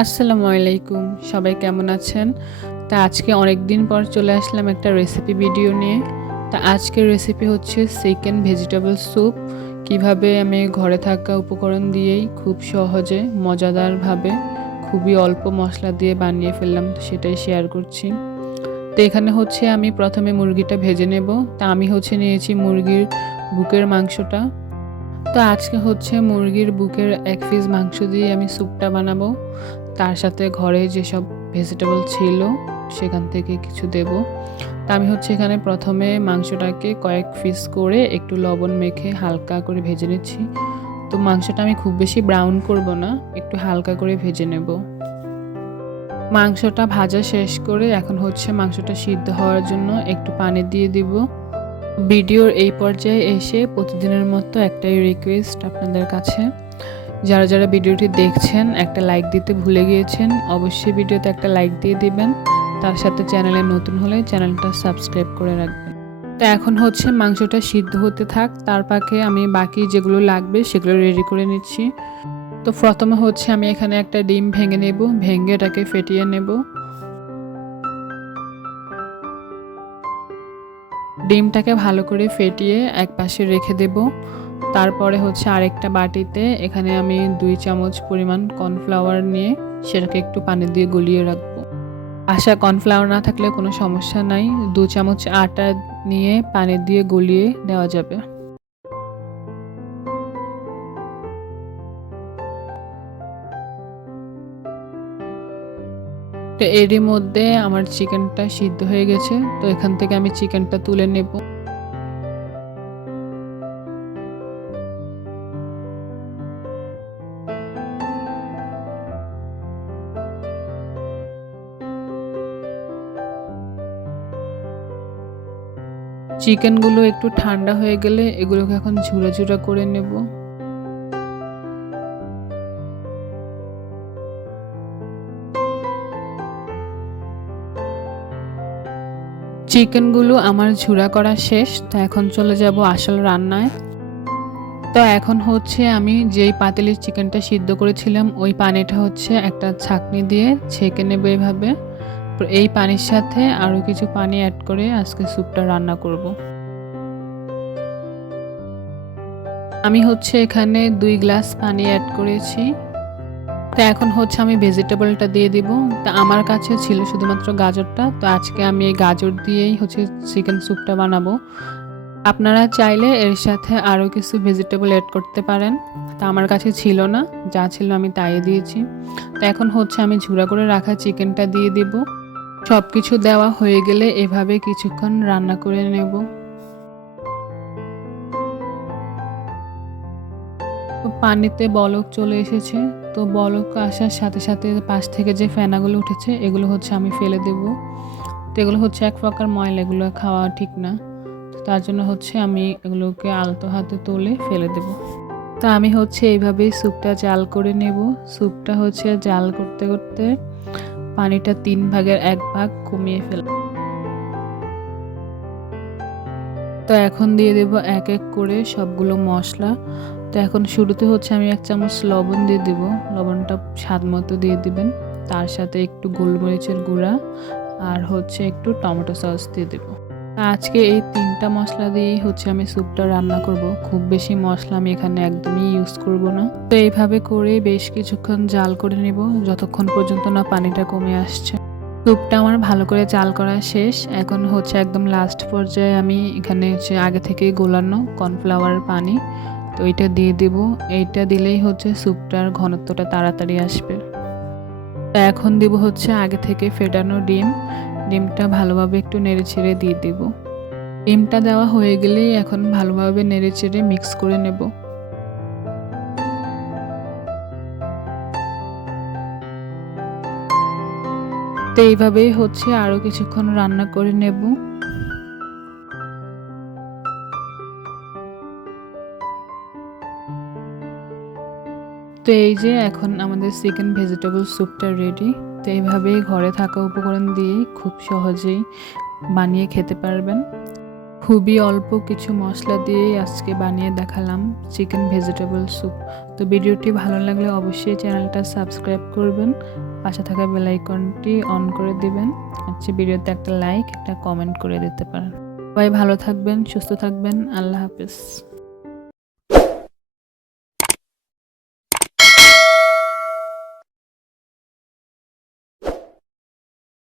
আসসালামু আলাইকুম। সবাই কেমন আছেন? তা আজকে অনেক দিন পর চলে আসলাম একটা রেসিপি ভিডিও নিয়ে। তা আজকের রেসিপি হচ্ছে চিকেন ভেজিটেবল স্যুপ কীভাবে আমি ঘরে থাকা উপকরণ দিয়েই খুব সহজে, মজাদারভাবে, খুবই অল্প মশলা দিয়ে বানিয়ে ফেললাম, তো সেটাই শেয়ার করছি। তো এখানে হচ্ছে আমি প্রথমে মুরগিটা ভেজে নেব। তা আমি হচ্ছে নিয়েছি মুরগির বুকের মাংসটা। তো আজকে হচ্ছে মুরগির বুকের এক পিস মাংস দিয়ে আমি স্যুপটা বানাবো। তার সাথে ঘরে যেসব ভেজিটেবল ছিল, সেখান থেকে কিছু দেব। তা আমি হচ্ছে এখানে প্রথমে মাংসটাকে কয়েক পিস করে একটু লবণ মেখে হালকা করে ভেজে নিচ্ছি। তো মাংসটা আমি খুব বেশি ব্রাউন করব না, একটু হালকা করে ভেজে নেব। মাংসটা ভাজা শেষ করে এখন হচ্ছে মাংসটা সিদ্ধ হওয়ার জন্য একটু পানি দিয়ে দিব। ভিডিওর এই পর্যায়ে এসে প্রতিদিনের মতো একটাই রিকোয়েস্ট আপনাদের কাছে। যারা যারা ভিডিওটি দেখছেন, একটা লাইক দিতে ভুলে গিয়েছেন, অবশ্যই ভিডিওতে একটা লাইক দিয়ে দিবেন। তার সাথে চ্যানেলে নতুন হলে চ্যানেলটা সাবস্ক্রাইব করে রাখবেন। তো এখন হচ্ছে মাংসটা সিদ্ধ হতে থাক। তার পাকে আমি বাকি যেগুলো লাগবে সেগুলো রেডি করে নিচ্ছি। তো প্রথমে হচ্ছে আমি এখানে একটা ডিম ভেঙে নেব। ভেঙে এটাকে ফেটিয়ে নেব। ডিমটাকে ভালো করে ফেটিয়ে এক পাশে রেখে দেব। তারপরে হচ্ছে আরেকটা বাটিতে এখানে আমি দুই চামচ পরিমাণ কর্নফ্লাওয়ার নিয়ে সেটাকে একটু পানি দিয়ে গলিয়ে রাখব। আশা, কর্নফ্লাওয়ার না থাকলে কোনো সমস্যা নাই। দু চামচ আটা নিয়ে পানি দিয়ে গলিয়ে দেওয়া যাবে। তো এরই মধ্যে আমার চিকেনটা সিদ্ধ হয়ে গেছে। তো এখান থেকে আমি চিকেনটা তুলে নেব। চিকেনগুলো একটু ঠান্ডা হয়ে গেলে এগুলোকে এখন ঝুরা ঝুরা করে নেব। চিকেনগুলো আমার ঝুরা করা শেষ, তো এখন চলে যাব আসল রান্নায়। তো এখন হচ্ছে আমি যেই পাতিলের চিকেনটা সিদ্ধ করেছিলাম, ওই পানিটা হচ্ছে একটা ছাকনি দিয়ে ছেঁকে নেবে এভাবে। এই পানির সাথে আরও কিছু পানি অ্যাড করে আজকে স্যুপটা রান্না করব। আমি হচ্ছে এখানে দুই গ্লাস পানি অ্যাড করেছি। তো এখন হচ্ছে আমি ভেজিটেবলটা দিয়ে দিব। তা আমার কাছে ছিল শুধুমাত্র গাজরটা। তো আজকে আমি এই গাজর দিয়েই হচ্ছে চিকেন স্যুপটা বানাবো। আপনারা চাইলে এর সাথে আরও কিছু ভেজিটেবল অ্যাড করতে পারেন। তা আমার কাছে ছিল না, যা ছিল আমি তাই দিয়েছি। তো এখন হচ্ছে আমি ঝুড়া করে রাখা চিকেনটা দিয়ে দিব। সব কিছু দেওয়া হয়ে গেলে এভাবে কিছুক্ষণ রান্না করে নেব। পানিতে বলক চলে এসেছে। তো বলক আসার সাথে সাথে পাশ থেকে যে ফেনাগুলো উঠেছে, এগুলো হচ্ছে আমি ফেলে দেব। তো এগুলো হচ্ছে এক প্রকার ময়লা, এগুলো খাওয়া ঠিক না। তার জন্য হচ্ছে আমি এগুলোকে আলতো হাতে তুলে ফেলে দেব। তো আমি হচ্ছে এইভাবেই স্যুপটা জাল করে নেব। স্যুপটা হচ্ছে জাল করতে করতে পানিটা তিন ভাগের এক ভাগ কমিয়ে ফেল তো এখন দিয়ে দেব এক এক করে সবগুলো মশলা। তো এখন শুরুতে হচ্ছে আমি এক চামচ লবণ দিয়ে দেব। লবণটা স্বাদ মতো দিয়ে দিবেন। তার সাথে একটু গোলমরিচের গুঁড়া আর হচ্ছে একটু টমেটো সস দিয়ে দেব। আজকে এই তিনটা মশলা দিয়েই হচ্ছে আমি স্যুপটা রান্না করব। খুব বেশি মশলা আমি এখানে একদমই ইউজ করব না। তো এইভাবে করে বেশ কিছুক্ষণ জাল করে নেব, যতক্ষণ পর্যন্ত না পানিটা কমে আসছে। স্যুপটা আমার ভালো করে চাল করা শেষ। এখন হচ্ছে একদম লাস্ট পর্যায়ে আমি এখানে হচ্ছে আগে থেকে গোলানো কর্নফ্লাওয়ার পানি, তো এইটা দিয়ে দেব। এইটা দিলেই হচ্ছে স্যুপটার ঘনত্বটা তাড়াতাড়ি আসবে। তো এখন দিব হচ্ছে আগে থেকে ফেটানো ডিম। ডিমটা ভালোভাবে একটু নেড়ে ছেড়ে দিয়ে দেব। ডিমটা দেওয়া হয়ে গেলেই এখন ভালোভাবে নেড়ে চেড়ে মিক্স করে নেব। তো এইভাবেই হচ্ছে আরও কিছুক্ষণ রান্না করে নেব। তো এই যে এখন আমাদের চিকেন ভেজিটেবল স্যুপটা রেডি তো এইভাবেই ঘরে থাকা উপকরণ দিয়েই খুব সহজেই বানিয়ে খেতে পারবেন। খুবই অল্প কিছু মশলা দিয়েই আজকে বানিয়ে দেখালাম চিকেন ভেজিটেবল স্যুপ। তো ভিডিওটি ভালো লাগলে অবশ্যই চ্যানেলটা সাবস্ক্রাইব করবেন, পাশে থাকা বেল আইকনটি অন করে দিবেন। আচ্ছা ভিডিওতে একটা লাইক, একটা কমেন্ট করে দিতে পারেন। সবাই ভালো থাকবেন, সুস্থ থাকবেন, আল্লাহ হাফিজ।